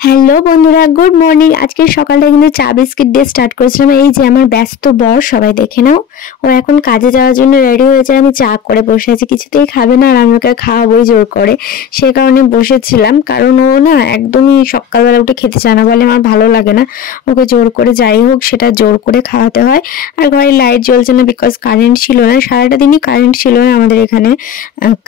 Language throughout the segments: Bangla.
হ্যালো বন্ধুরা, গুড মর্নিং। আজকে সকালটা কিন্তু চা বিস্কিট দিয়ে স্টার্ট করেছিলাম। এই যে আমার ব্যস্ত বর, সবাই দেখে নাও। ও এখন কাজে যাওয়ার জন্য রেডি হয়েছে। আমি চা করে বসে আছি, কিছুতেই খাবে না আর আমি ওকে খাওয়াবোই জোর করে। সে কারণে বসেছিলাম, কারণ ও না একদমই সকালবেলা উঠে খেতে চায় না, বলে আমার ভালো লাগে না। ওকে জোর করে যাই হোক সেটা জোর করে খাওয়াতে হয়। আর ঘরে লাইট জ্বলছে না, বিকজ কারেন্ট ছিল না, সারাটা দিনই কারেন্ট ছিল না আমাদের এখানে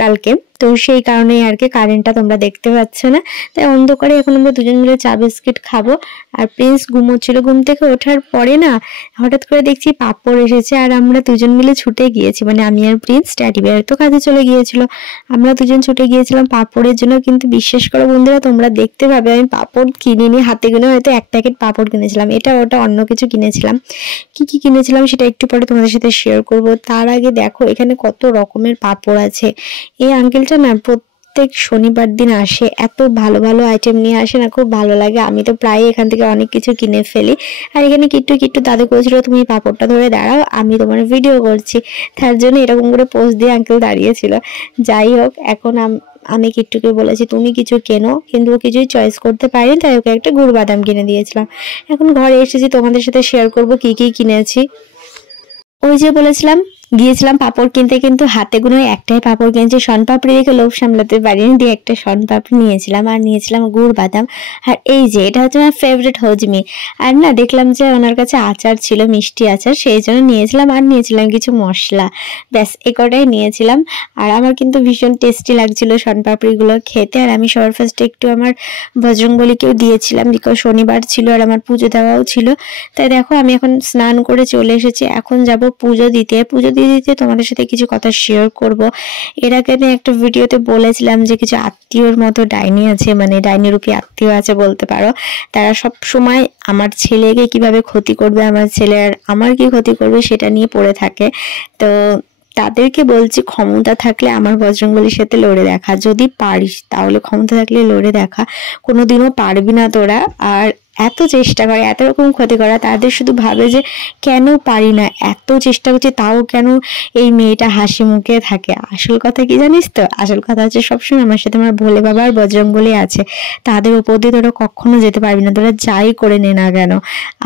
কালকে। তো সেই কারণেই আর কি কারেন্টটা তোমরা দেখতে পাচ্ছ না। তাই অন্ধকারে এখন আমরা দুজন মিলে চা বিস্কিট খাবো। আর প্রিন্স ঘুমোচ্ছিল, ঘুম থেকে ওঠার পরে না হঠাৎ করে দেখছি পাপড় এসেছে আর আমরা দুজন মিলে ছুটে গিয়েছি, মানে আমি আর প্রিন্স। ড্যাডি ভাই তো কাজে চলে গিয়েছিল, আমরা দুজন ছুটে গিয়েছিলাম পাপড়ের জন্য। কিন্তু বিশ্বাস করো বন্ধুরা, তোমরা দেখতে পাবে আমি পাপড় কিনিনি, হাতে গুনে হয়তো এক প্যাকেট পাপড় কিনেছিলাম। এটা ওটা অন্য কিছু কিনেছিলাম। কি কি কিনেছিলাম সেটা একটু পরে তোমাদের সাথে শেয়ার করব। তার আগে দেখো এখানে কত রকমের পাপড় আছে। এই আঙ্কেলটা না প্রত্যেক শনিবার দিন আসে, এত ভালো ভালো আইটেম নিয়ে আসে না, খুব ভালো লাগে। আমি তো প্রায় এখান থেকে অনেক কিছু কিনে ফেলি। আর এখানে কিট্টু কিট্টু দাদু করেছিল, তুমি পাপড়টা ধরে দাঁড়াও, আমি তোমার ভিডিও করছি। তার জন্য এরকম করে পোজ দিয়ে আঙ্কেল দাঁড়িয়েছিল। যাই হোক, এখন আমি কিট্টুকে বলেছি তুমি কিছু কেনো, কিন্তু ও কিছুই চয়েস করতে পারিনি, তাই ওকে একটা গুড় বাদাম কিনে দিয়েছিলাম। এখন ঘরে এসেছি, তোমাদের সাথে শেয়ার করব কি কি কিনেছি। ওই যে বলেছিলাম গিয়েছিলাম পাপড় কিনতে, কিন্তু হাতে গুনে একটাই পাপড় কিনেছি। শনপাপড়ি দেখে লোভ সামলাতে পারিনি, দিয়ে একটা শনপাপড়ি নিয়েছিলাম আর নিয়েছিলাম গুড় বাদাম। আর এই যে এটা হচ্ছে আমার ফেভারিট হজমি। আর না দেখলাম যে ওনার কাছে আচার ছিল, মিষ্টি আচার, সেই জন্য নিয়েছিলাম। আর নিয়েছিলাম কিছু মশলা, ব্যাস এ কটাই নিয়েছিলাম। আর আমার কিন্তু ভীষণ টেস্টি লাগছিল শনপাপড়িগুলো খেতে। আর আমি সবার ফার্স্টে একটু আমার বজরংবলীকেও দিয়েছিলাম, বিকজ শনিবার ছিল আর আমার পুজো দেওয়াও ছিল। তাই দেখো আমি এখন স্নান করে চলে এসেছি, এখন যাব পুজো দিতে। পুজো দিতে তোমাদের সাথে কিছু কথা শেয়ার করব। এর আগে আমি একটা ভিডিওতে বলেছিলাম যে কিছু আত্মীয়র মতো ডাইনি আছে, মানে ডাইনি রূপী আত্মীয় আছে বলতে পারো। তারা সব সময় আমার ছেলেকে কিভাবে ক্ষতি করবে, আমার ছেলে আর আমার কি ক্ষতি করবে সেটা নিয়ে পড়ে থাকে। তো তাদেরকে বলছি ক্ষমতা থাকলে আমার বজরংবলীর সাথে লড়ে দেখা, যদি পারিস তাহলে ক্ষমতা থাকলে লড়ে দেখা। কোনোদিনও পারবি না তোরা। আর এত চেষ্টা করে এত রকম ক্ষতি করা, তাদের শুধু ভাবে যে কেন পারি না, এত চেষ্টা করছে তাও কেন এই মেয়েটা হাসি মুখে থাকে। আসল কথা কি জানিস তো, আসল কথা হচ্ছে সবসময় আমার সাথে আমার ভোলে বাবা আর বজরংবলী আছে। তাদের উপর দিয়ে তোরা কখনো যেতে পারবি না, তোরা যাই করে নে না কেন।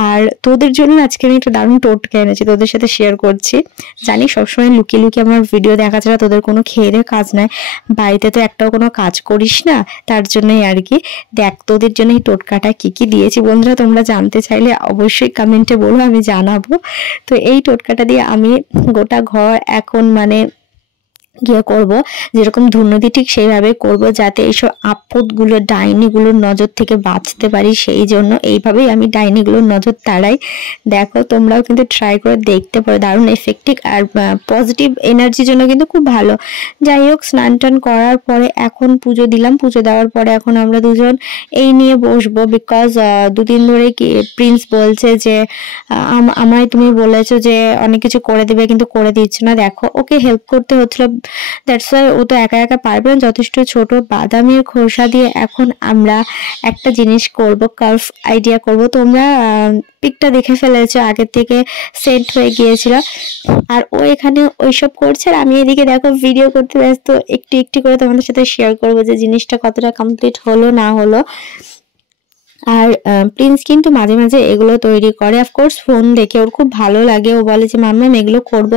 আর তোদের জন্য আজকে আমি একটা দারুণ টোটকা এনেছি, তোদের সাথে শেয়ার করছি। জানি সবসময় লুকিয়ে লুকিয়ে আমার ভিডিও দেখা ছাড়া তোদের কোনো খেয়ে কাজ নাই, বাড়িতে তো একটাও কোনো কাজ করিস না, তার জন্যই আর কি। দেখ তোদের জন্য এই টোটকাটা কি কি দিয়েছি বন্ধুরা, তোমরা জানতে চাইলে অবশ্যই কমেন্টে বলো, আমি জানাবো। তো এই টোটকাটা দিয়ে আমি গোটা ঘর এখন মানে গিয়ে করব, যেরকম ধুনুদি ঠিক সেইভাবে করব, যাতে এইসব আপদগুলো ডাইনিগুলোর নজর থেকে বাঁচতে পারি। সেই জন্য এইভাবেই আমি ডাইনিগুলোর নজর তাড়াই। দেখো তোমরাও কিন্তু ট্রাই করে দেখতে পারো, দারুণ এফেক্টিভ আর পজিটিভ এনার্জির জন্য কিন্তু খুব ভালো। যাই হোক, স্নান টান করার পরে এখন পুজো দিলাম। পুজো দেওয়ার পরে এখন আমরা দুজন এই নিয়ে বসবো, বিকজ দুদিন ধরে কি প্রিন্স বলছে যে আমায় তুমি বলেছো যে অনেক কিছু করে দেবে, কিন্তু করে দিচ্ছ না। দেখো ওকে হেল্প করতে হচ্ছিল, দ্যাটস ওয়াই ও তো একা একা পারবে না। যথেষ্ট ছোট বাদামের খোসা দিয়ে এখন আমরা একটা জিনিস করব, কার্ভ আইডিয়া করব। তোমরা পিকটা দেখে ফেলেছো, আগের থেকে সেট হয়ে গিয়েছিল। আর ও এখানে ওইসব করছে আর আমি এদিকে দেখো ভিডিও করতে ব্যস্ত। একটু একটু করে তোমাদের সাথে শেয়ার করবো যে জিনিসটা কতটা কমপ্লিট হলো না হলো। আর প্রিন্স কিন্তু মাঝে মাঝে এগুলো তৈরি করে, অফকোর্স ফোন দেখে, ওর খুব ভালো লাগে। ও বলে যে মাম্মাম এগুলো করব,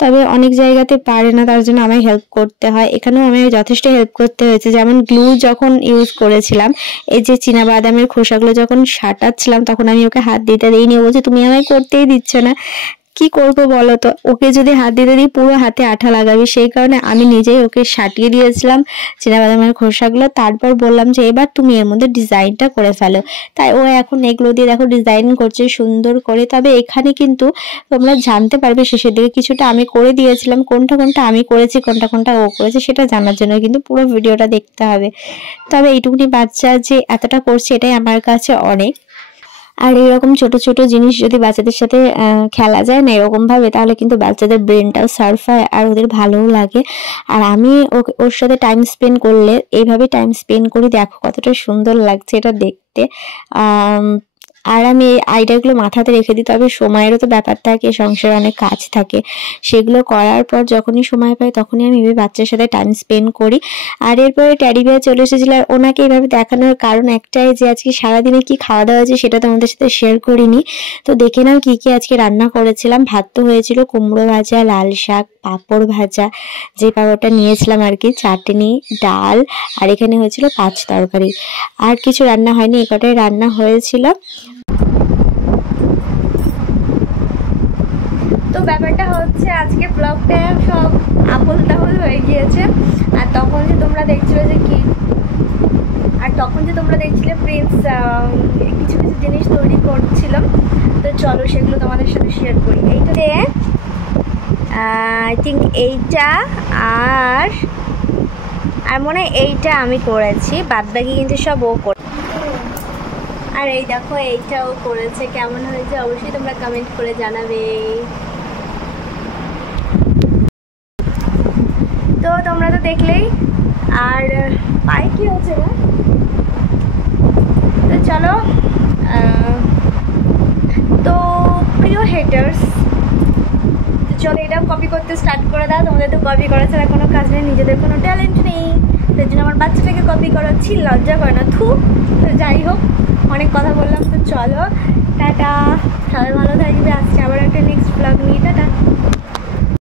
তবে অনেক জায়গাতে পারে না, তার জন্য আমায় হেল্প করতে হয়। এখানেও আমায় যথেষ্ট হেল্প করতে হয়েছে। যেমন গ্লু যখন ইউজ করেছিলাম, এই যে চীনা বাদামের খোসাগুলো যখন সাঁটাচ্ছিলাম, তখন আমি ওকে হাত দিতে দিইনি। ও বলছে তুমি আমায় করতেই দিচ্ছ না। কি করবো বলো তো, ওকে যদি হাত দিতে দিই পুরো হাতে আঠা লাগাবি, সেই কারণে আমি নিজেই ওকে সাটিয়ে দিয়েছিলাম চীনাবাদামের খোসাগুলো। তারপর বললাম যে এবার তুমি এর মধ্যে ডিজাইনটা করে ফেলো। তাই ও এখন এগুলো দিয়ে দেখো ডিজাইন করছে সুন্দর করে। তবে এখানে কিন্তু তোমরা জানতে পারবে শেষের দিকে, কিছুটা আমি করে দিয়েছিলাম, কোনটা কোনটা আমি করেছি কোনটা কোনটা ও করেছে সেটা জানার জন্য কিন্তু পুরো ভিডিওটা দেখতে হবে। তবে এইটুকুনি বাচ্চা যে এতটা করছে এটাই আমার কাছে অনেক। আর এরকম ছোট ছোট জিনিস যদি বাচ্চাদের সাথে খেলা যায় না এরকম ভাবে, তাহলে কিন্তু বাচ্চাদের ব্রেনটাও সার্ভ হয় আর ওদের ভালোও লাগে। আর আমি ওর সাথে টাইম স্পেন্ড করলে এইভাবে টাইম স্পেন্ড করি, দেখো কতটা সুন্দর লাগছে এটা দেখতে। আর আমি এই আইডিয়াগুলো মাথাতে রেখে দিই। তবে সময়েরও তো ব্যাপার থাকে, সংসারে অনেক কাজ থাকে, সেগুলো করার পর যখনই সময় পাই তখনই আমি এই বাচ্চার সাথে টাইম স্পেন্ড করি। আর এরপরে ট্যাডি বিয়ার চলে এসেছিল। আর ওনাকে এইভাবে দেখানোর কারণ একটাই যে আজকে সারাদিনে কি খাওয়া দাওয়া হয়েছে সেটা তোমাদের সাথে শেয়ার করিনি। তো দেখে নাও কি কি আজকে রান্না করেছিলাম। ভাত তো হয়েছিল, কুমড়ো ভাজা, লাল শাক, পাঁপড় ভাজা, যে পাঁপড়টা নিয়েছিলাম আর কি, চাটনি, ডাল, আর এখানে হয়েছিল 5 তরকারি। আর কিছু রান্না হয়নি, এ কটাই রান্না হয়েছিল। তো ব্যাপারটা হচ্ছে আজকে ব্লগটা সব আবল তাবল হয়ে গিয়েছে। আর তখন যে তোমরা দেখছিলে প্রিন্স কিছু কিছু জিনিস তৈরি করছিলাম। তো চলো সেগুলো তোমাদের সাথে শেয়ার করি। এইটা আই থিঙ্ক এইটা আর মনে হয় এইটা আমি করেছি, বাদ বাকি কিন্তু সব ও করে। আর এই দেখো এইটাও করেছে, কেমন হয়েছে অবশ্যই তোমরা কমেন্ট করে জানাবে। তো তোমরা তো দেখলেই। আর পায়ে কি হচ্ছে না, তো চলো। তো প্রিয় হেটার্স, তো চলো এটাও কপি করতে স্টার্ট করে দাও। তোমাদের তো কপি করা ছাড়া কোনো কাজ নেই, নিজেদের কোনো ট্যালেন্ট নেই, তার জন্য আমার বাচ্চাটাকে কপি করাচ্ছি, লজ্জা করে না? থু। তো যাই হোক, অনেক কথা বললাম, তো চলো টাটা, সবাই ভালো থাকবে। আজকে আবার একটা নেক্সট ব্লগ নিয়ে টাটা।